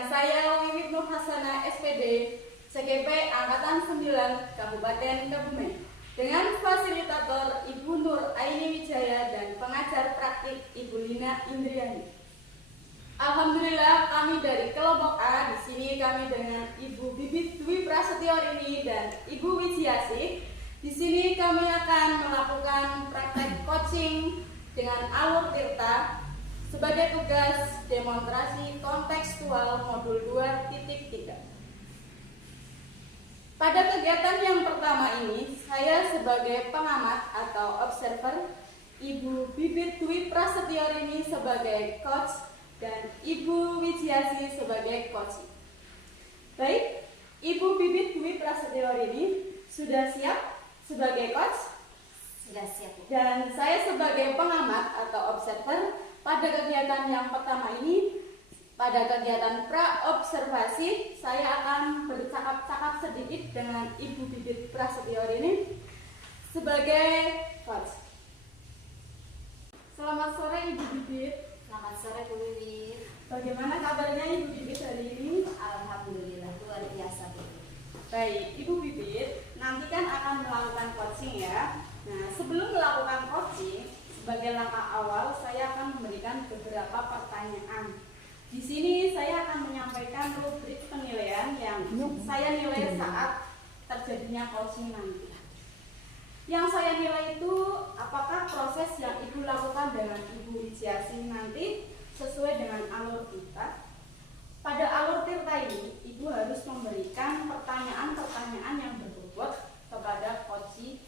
dengan saya Wiwit Nur Hasana SPD, CGP Angkatan 9 Kabupaten Kebumen, dengan fasilitator Ibu Nur Aini Wijaya dan pengajar praktik Ibu Lina Indriani. Alhamdulillah kami dari kelompok A. Di sini kami dengan Ibu Bibit Dwi Prasetyorini dan Ibu Wijiasih. Di sini kami akan melakukan praktek coaching dengan Alur Tirta sebagai tugas demonstrasi kontekstual modul 2.3. Pada kegiatan yang pertama ini, saya sebagai pengamat atau observer, Ibu Bibit Dwi Prasetyorini sebagai coach, dan Ibu Wijiasih sebagai coach. Baik, Ibu Bibit Dwi Prasetyorini sudah siap sebagai coach? Sudah siap, Bu. Dan saya sebagai pengamat atau observer pada kegiatan yang pertama ini, pada kegiatan pra-observasi, saya akan bercakap-cakap sedikit dengan Ibu Bibit Prasetyorini sebagai coach. Selamat sore Ibu Bibit. Selamat sore Bu Wiwit. Bagaimana kabarnya Ibu Bibit hari ini? Alhamdulillah luar biasa, Bu. Baik, Ibu Bibit nanti kan akan melakukan coaching ya. Nah, sebelum melakukan coaching, sebagai langkah awal saya akan memberikan beberapa pertanyaan. Di sini saya akan menyampaikan rubrik penilaian yang saya nilai saat terjadinya coaching nanti. Yang saya nilai itu apakah proses yang Ibu lakukan dengan Ibu Wijiasih nanti sesuai dengan alur tirta. Pada alur tirta ini, Ibu harus memberikan pertanyaan-pertanyaan yang berbobot kepada coach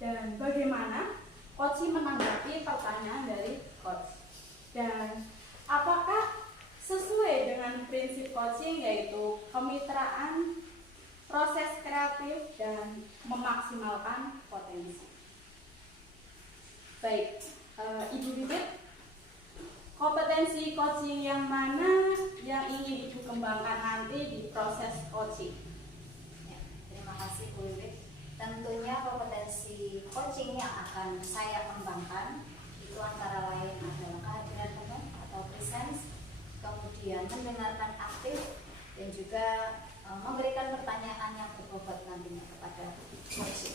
dan bagaimana coach menanggapi pertanyaan dari coach. Dan apakah sesuai dengan prinsip coaching yaitu kemitraan, proses kreatif, dan memaksimalkan potensi. Baik, Ibu Bibit, kompetensi coaching yang mana yang ingin Ibu kembangkan nanti di proses coaching? Ya, terima kasih Bu Wiwit. Tentunya kompetensi coaching yang akan saya kembangkan itu antara lain adalah kehadiran penuh atau presence, kemudian mendengarkan aktif, dan juga memberikan pertanyaan yang berbobot nantinya kepada coach.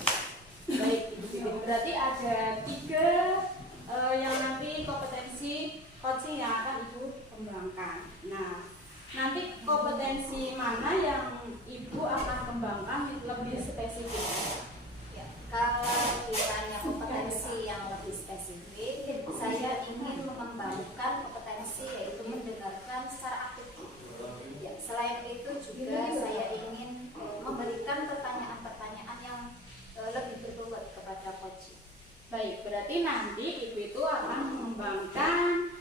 Baik, Ibu Bibit, berarti ada 3 yang nanti kompetensi coaching yang akan Ibu kembangkan. Nah, nanti kompetensi mana yang Ibu akan kembangkan lebih spesifik? Ya, kalau ditanya kompetensi yang lebih spesifik, saya ingin mengembangkan kompetensi yaitu mendengarkan secara aktif. Ya, selain itu juga saya ingin memberikan pertanyaan-pertanyaan yang lebih berbobot kepada coach. Baik, berarti nanti Ibu itu akan mengembangkan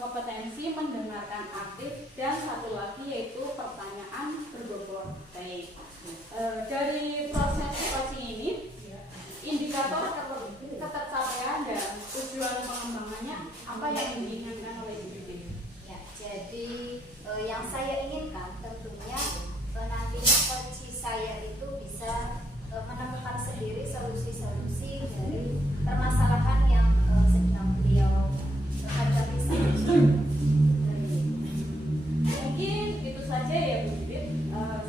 kompetensi mendengarkan aktif dan satu lagi yaitu pertanyaan berbobot. Baik, dari proses coaching ini, indikator ketercapaian dan tujuan pengembangannya apa yang diinginkan oleh Ibu Bibit? Ya, jadi yang saya inginkan tentunya nantinya coach saya itu bisa menemukan sendiri solusi-solusi dari permasalahan yang sedang beliau hadapi saat ini. Mungkin itu saja ya Bu Bibit,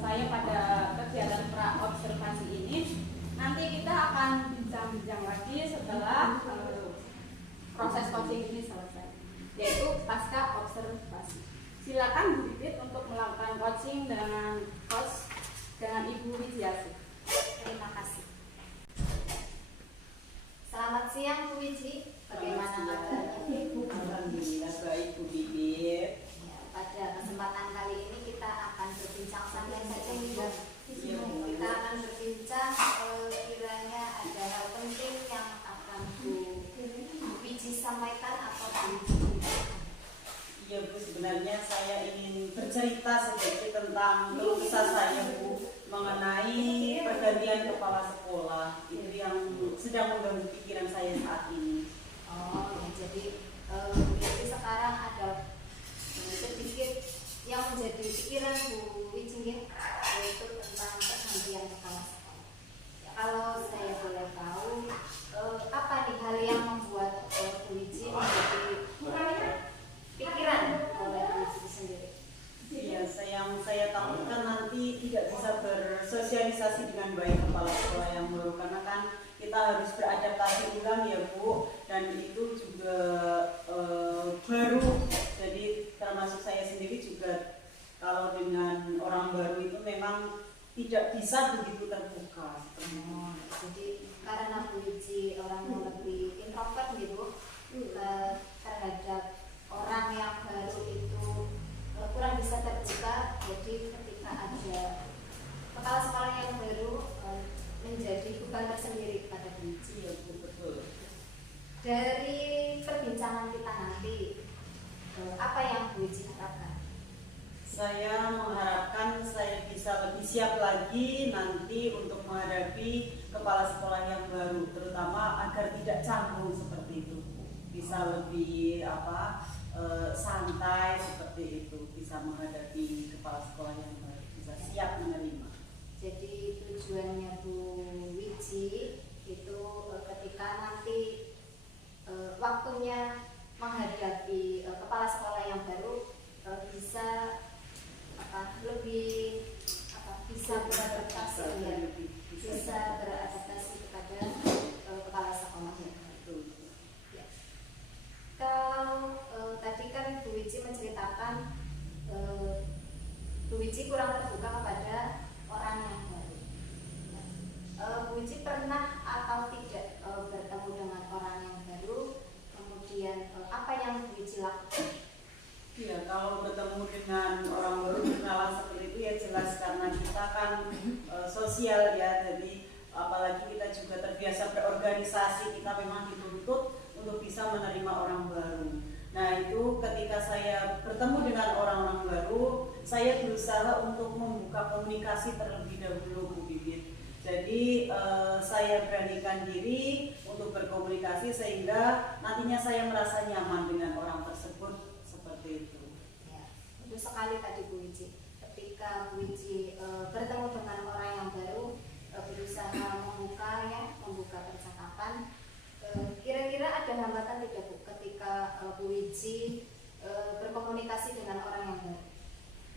saya pada kegiatan pra-observasi ini. Nanti kita akan bincang-bincang lagi setelah proses coaching ini selesai, yaitu pasca observasi. Silakan Bu Bibit untuk melakukan coaching dengan coach dengan Ibu Wijiasih. Terima kasih. Selamat siang Bu Wiji. Bagaimana kabarnya? Alhamdulillah baik Bu Bibit. Ya, pada kesempatan kali ini kita akan berbincang santai saja nih Bu. Kita akan berbincang kiranya ada hal penting yang akan Bu Wiji sampaikan atau Bu Wiji. Iya Bu, sebenarnya saya ingin bercerita sedikit tentang keluh kesah saya Bu mengenai pergantian kepala sekolah. Itu yang sedang mengganggu pikiran saya saat ini. Oh, ya, jadi jadi sekarang ada sedikit yang menjadi pikiran Bu Wiji, yaitu tentang pergantian kepala sekolah. Ya, kalau saya boleh tahu, apa nih hal yang membuat Bu Wiji menjadi pikiran oleh Bu Wiji sendiri? Ya, saya tidak bisa begitu terbuka. Oh, jadi karena Bu Wiji orang yang lebih introvert gitu, terhadap orang yang baru itu kurang bisa terbuka. Jadi ketika ada kepala sekolah yang baru menjadi beban tersendiri pada Bu Wiji. Iya, betul. Dari perbincangan kita nanti, apa yang Bu Wiji harapkan? Saya mengharapkan saya bisa lebih siap lagi nanti untuk menghadapi kepala sekolah yang baru, terutama agar tidak canggung seperti itu, bisa lebih santai seperti itu, bisa menghadapi kepala sekolah yang baru, bisa siap menerima. Jadi tujuannya Bu Wiji itu ketika nanti waktunya menghadapi kepala sekolah yang baru bisa lebih bisa beradaptasi kepada kepala sekolah yang baru. Ya. Kalau tadi kan Bu Wiji menceritakan Bu Wiji kurang terbuka kepada orang yang baru. Bu Wiji pernah atau tidak bertemu dengan orang yang baru, kemudian apa yang Bu Wiji lakukan? Ya, kalau bertemu dengan orang baru kenalan seperti itu ya jelas karena kita kan sosial ya, jadi apalagi kita juga terbiasa berorganisasi, kita memang dituntut untuk bisa menerima orang baru. Nah itu ketika saya bertemu dengan orang-orang baru, saya berusaha untuk membuka komunikasi terlebih dahulu, Bu Bibit. Jadi saya beranikan diri untuk berkomunikasi sehingga nantinya saya merasa nyaman dengan orang tersebut. Itu. Ya, itu sekali tadi Bu Wiji. Ketika Bu Wiji bertemu dengan orang yang baru, berusaha membuka percakapan. Kira-kira ada hambatan tidak Bu ketika Bu Wiji berkomunikasi dengan orang yang baru?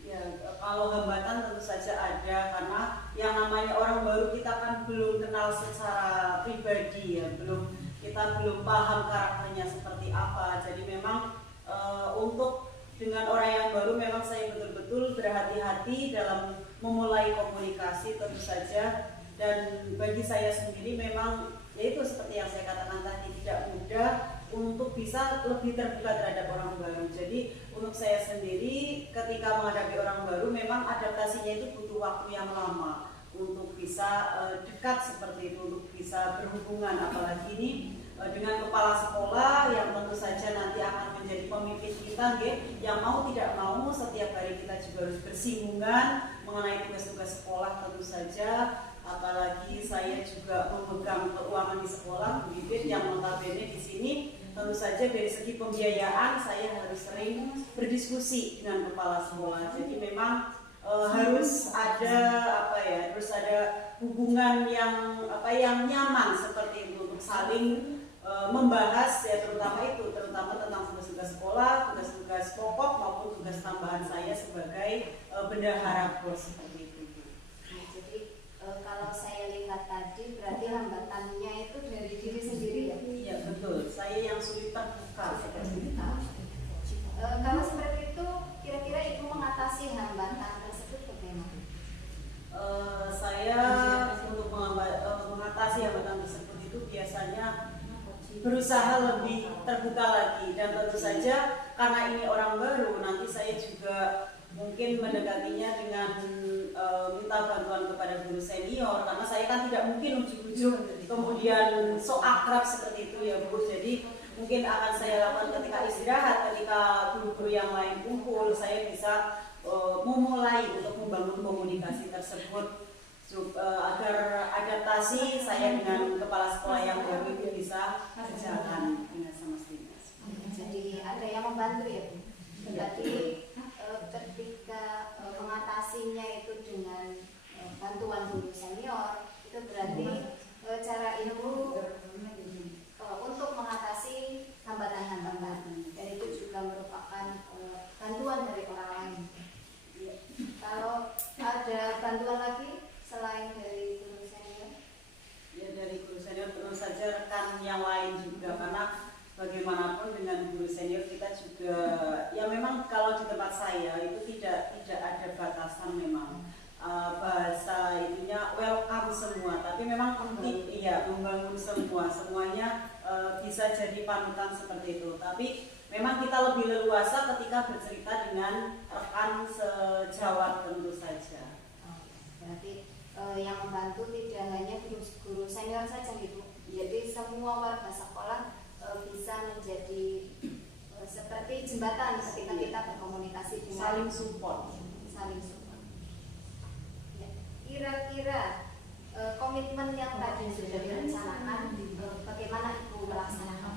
Ya, kalau hambatan tentu saja ada karena yang namanya orang baru kita kan belum kenal secara pribadi ya, kita belum paham karakternya seperti apa. Jadi memang untuk dengan orang yang baru memang saya betul-betul berhati-hati dalam memulai komunikasi tentu saja, dan bagi saya sendiri memang yaitu seperti yang saya katakan tadi tidak mudah untuk bisa lebih terbuka terhadap orang baru. Jadi untuk saya sendiri ketika menghadapi orang baru memang adaptasinya itu butuh waktu yang lama untuk bisa dekat seperti itu, untuk bisa berhubungan, apalagi ini dengan kepala sekolah yang tentu saja nanti akan menjadi pemimpin kita, yang mau tidak mau setiap hari kita juga harus bersinggungan mengenai tugas-tugas sekolah tentu saja. Apalagi saya juga memegang keuangan di sekolah, Bibit, yang notabene di sini tentu saja dari segi pembiayaan saya harus sering berdiskusi dengan kepala sekolah. Jadi memang harus ada harus ada hubungan yang nyaman seperti itu untuk saling membahas ya, terutama tentang tugas-tugas sekolah, tugas-tugas pokok maupun tugas tambahan saya sebagai bendahara KOS seperti itu. Nah, jadi kalau saya lihat tadi berarti hambatannya itu dari diri sendiri ya? Iya betul, saya yang sulit terbuka seperti itu. Kalau seperti itu, kira-kira Ibu mengatasi hambatan tersebut bagaimana? Saya untuk mengatasi hambatan tersebut itu biasanya berusaha lebih terbuka lagi, dan tentu saja karena ini orang baru nanti saya juga mungkin mendekatinya dengan minta bantuan kepada guru senior, karena saya kan tidak mungkin ujung-ujung kemudian akrab seperti itu ya Bu. Jadi mungkin akan saya lakukan ketika istirahat, ketika guru-guru yang lain kumpul, saya bisa memulai untuk membangun komunikasi tersebut agar adaptasi saya dengan kepala sekolah yang baru itu bisa berjalan dengan semestinya. Jadi ada yang membantu ya Bu. Tadi ketika mengatasinya itu dengan bantuan guru senior, itu berarti cara Ibu untuk mengatasi hambatan-hambatan, dan itu juga merupakan bantuan dari orang lain. Kalau ada bantuan lagi selain dari guru senior? Ya, dari guru senior tentu saja rekan yang lain juga, karena bagaimanapun dengan guru senior kita juga ya memang kalau di tempat saya itu tidak ada batasan memang. bahasa itunya welcome semua, tapi memang iya membangun semuanya bisa jadi panutan seperti itu. Tapi memang kita lebih leluasa ketika bercerita dengan rekan sejawat tentu saja. Berarti yang membantu tidak hanya guru senior saja gitu, jadi semua warga sekolah bisa menjadi seperti jembatan ketika kita berkomunikasi dengan Saling support. Ya. Kira-kira komitmen yang tadi sudah direncanakan, bagaimana Ibu melaksanakan?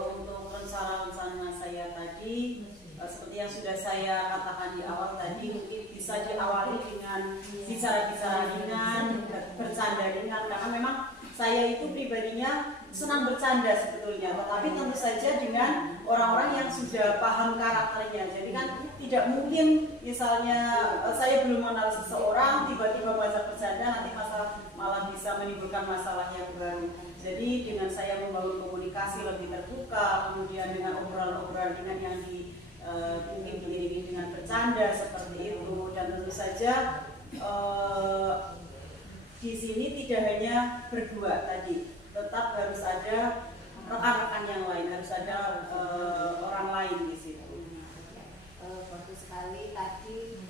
Untuk rencana-rencana saya tadi, seperti yang sudah saya katakan di awal tadi, mungkin bisa diawali dengan bicara-bicara ringan, bercanda ringan, karena memang saya itu pribadinya senang bercanda sebetulnya, tetapi tentu saja dengan orang-orang yang sudah paham karakternya. Jadi kan tidak mungkin misalnya saya belum mengenal seseorang, tiba-tiba mengajak bercanda, nanti malah bisa menimbulkan masalah yang baru. Jadi dengan saya membangun komunikasi lebih terbuka, kemudian dengan obrolan-obrolan ringan yang mungkin diiringi dengan bercanda seperti itu, dan tentu saja di sini tidak hanya berdua tadi, tetap harus ada rekan-rekan yang lain, harus ada orang lain di situ. Bagus sekali tadi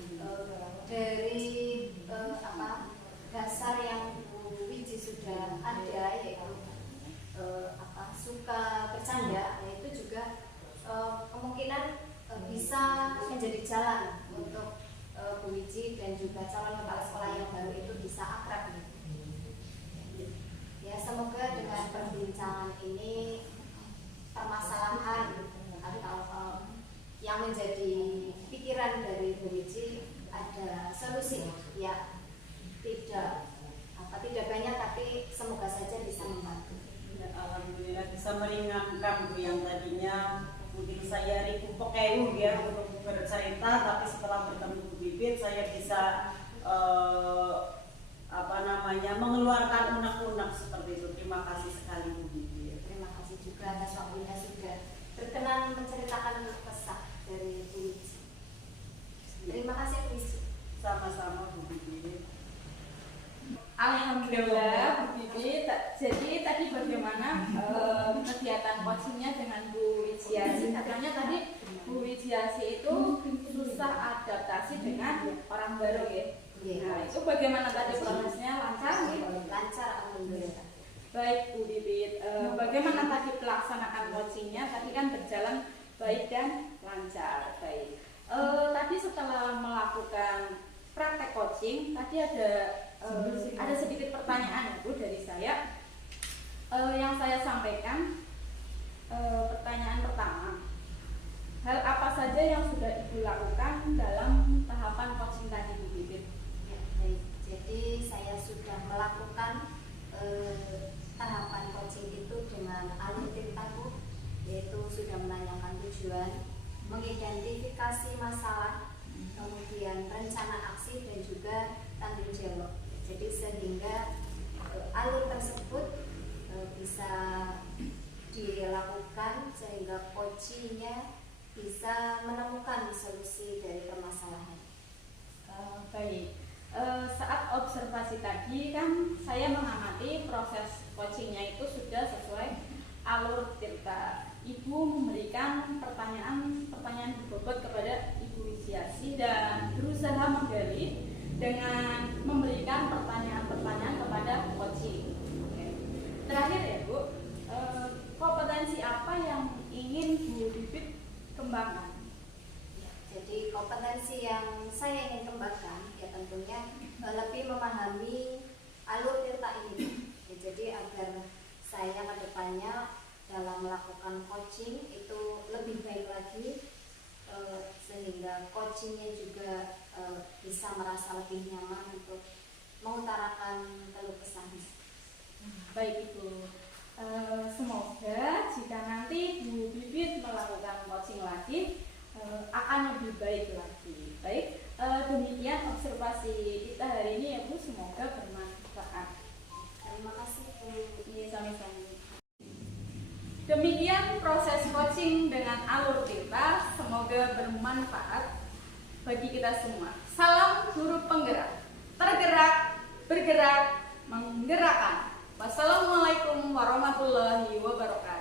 dari dasar yang Bu Wiji sudah ada, yaitu suka bercanda, yaitu juga kemungkinan bisa menjadi jalan untuk Bu Wiji dan juga calon kepala sekolah yang baru itu bisa akrab. Ya, semoga dengan perbincangan ini permasalahan atau yang menjadi pikiran dari Bu Wiji ada solusi. Ya, tidak banyak, tapi semoga saja bisa membantu. Ya, alhamdulillah bisa meringankan Bu, yang tadinya mungkin saya ribu pekewu ya untuk bercerita, tapi setelah bertemu Bu Bibit saya bisa mengeluarkan unek-unek seperti itu. Terima kasih sekali Bu Bibit. Terima kasih juga atas waktunya sudah berkenan menceritakan kesah dari Bu Wiji. Terima kasih Bu Wiji. Sama-sama Bu Bibit. Alhamdulillah Bu Bibi. Jadi tadi bagaimana kegiatan coachingnya dengan Bu Wijiasi? Katanya tadi Bu Wijiasi itu susah adaptasi dengan orang baru ya. Nah, itu bagaimana tadi prosesnya, lancar? Lancar, alhamdulillah. Baik Bu Bibi, bagaimana tadi pelaksanaan coachingnya? Tadi kan berjalan baik dan lancar. Baik. Tadi setelah melakukan praktek coaching, tadi ada sedikit pertanyaan ya Bu dari saya. Yang saya sampaikan, pertanyaan pertama, hal apa saja yang sudah Ibu lakukan dalam tahapan coaching tadi Bu Bibit? Ya, baik. Jadi saya sudah melakukan tahapan coaching itu dengan alur cerita Bu, yaitu sudah menanyakan tujuan, mengidentifikasi masalah, kemudian rencana aksi dan juga tanggung jawab. Jadi sehingga alur tersebut bisa dilakukan sehingga coachingnya bisa menemukan solusi dari permasalahan. Baik. Saat observasi tadi kan saya mengamati proses coachingnya itu sudah sesuai alur cerita. Ibu memberikan pertanyaan berbobot kepada Ibu Wijiasi dan berusaha menggali dengan memberikan pertanyaan-pertanyaan kepada coaching. Terakhir ya Bu, kompetensi apa yang ingin Bu Bibit kembangkan? Jadi kompetensi yang saya ingin kembangkan ya tentunya lebih memahami alur cerita ini. Ya, jadi agar saya ke depannya dalam melakukan coaching itu lebih baik lagi, sehingga coachingnya juga bisa merasa lebih nyaman untuk mengutarakan keluh kesahnya. Baik Ibu, semoga jika nanti Bu Bibit melakukan coaching lagi akan lebih baik lagi. Baik, demikian observasi kita hari ini ya Bu, semoga bermanfaat. Terima kasih Bu. Iya, sama-sama. Demikian proses coaching dengan alur cerita, semoga bermanfaat. bagi kita semua. Salam guru penggerak, tergerak, bergerak, menggerakkan. Wassalamualaikum warahmatullahi wabarakatuh.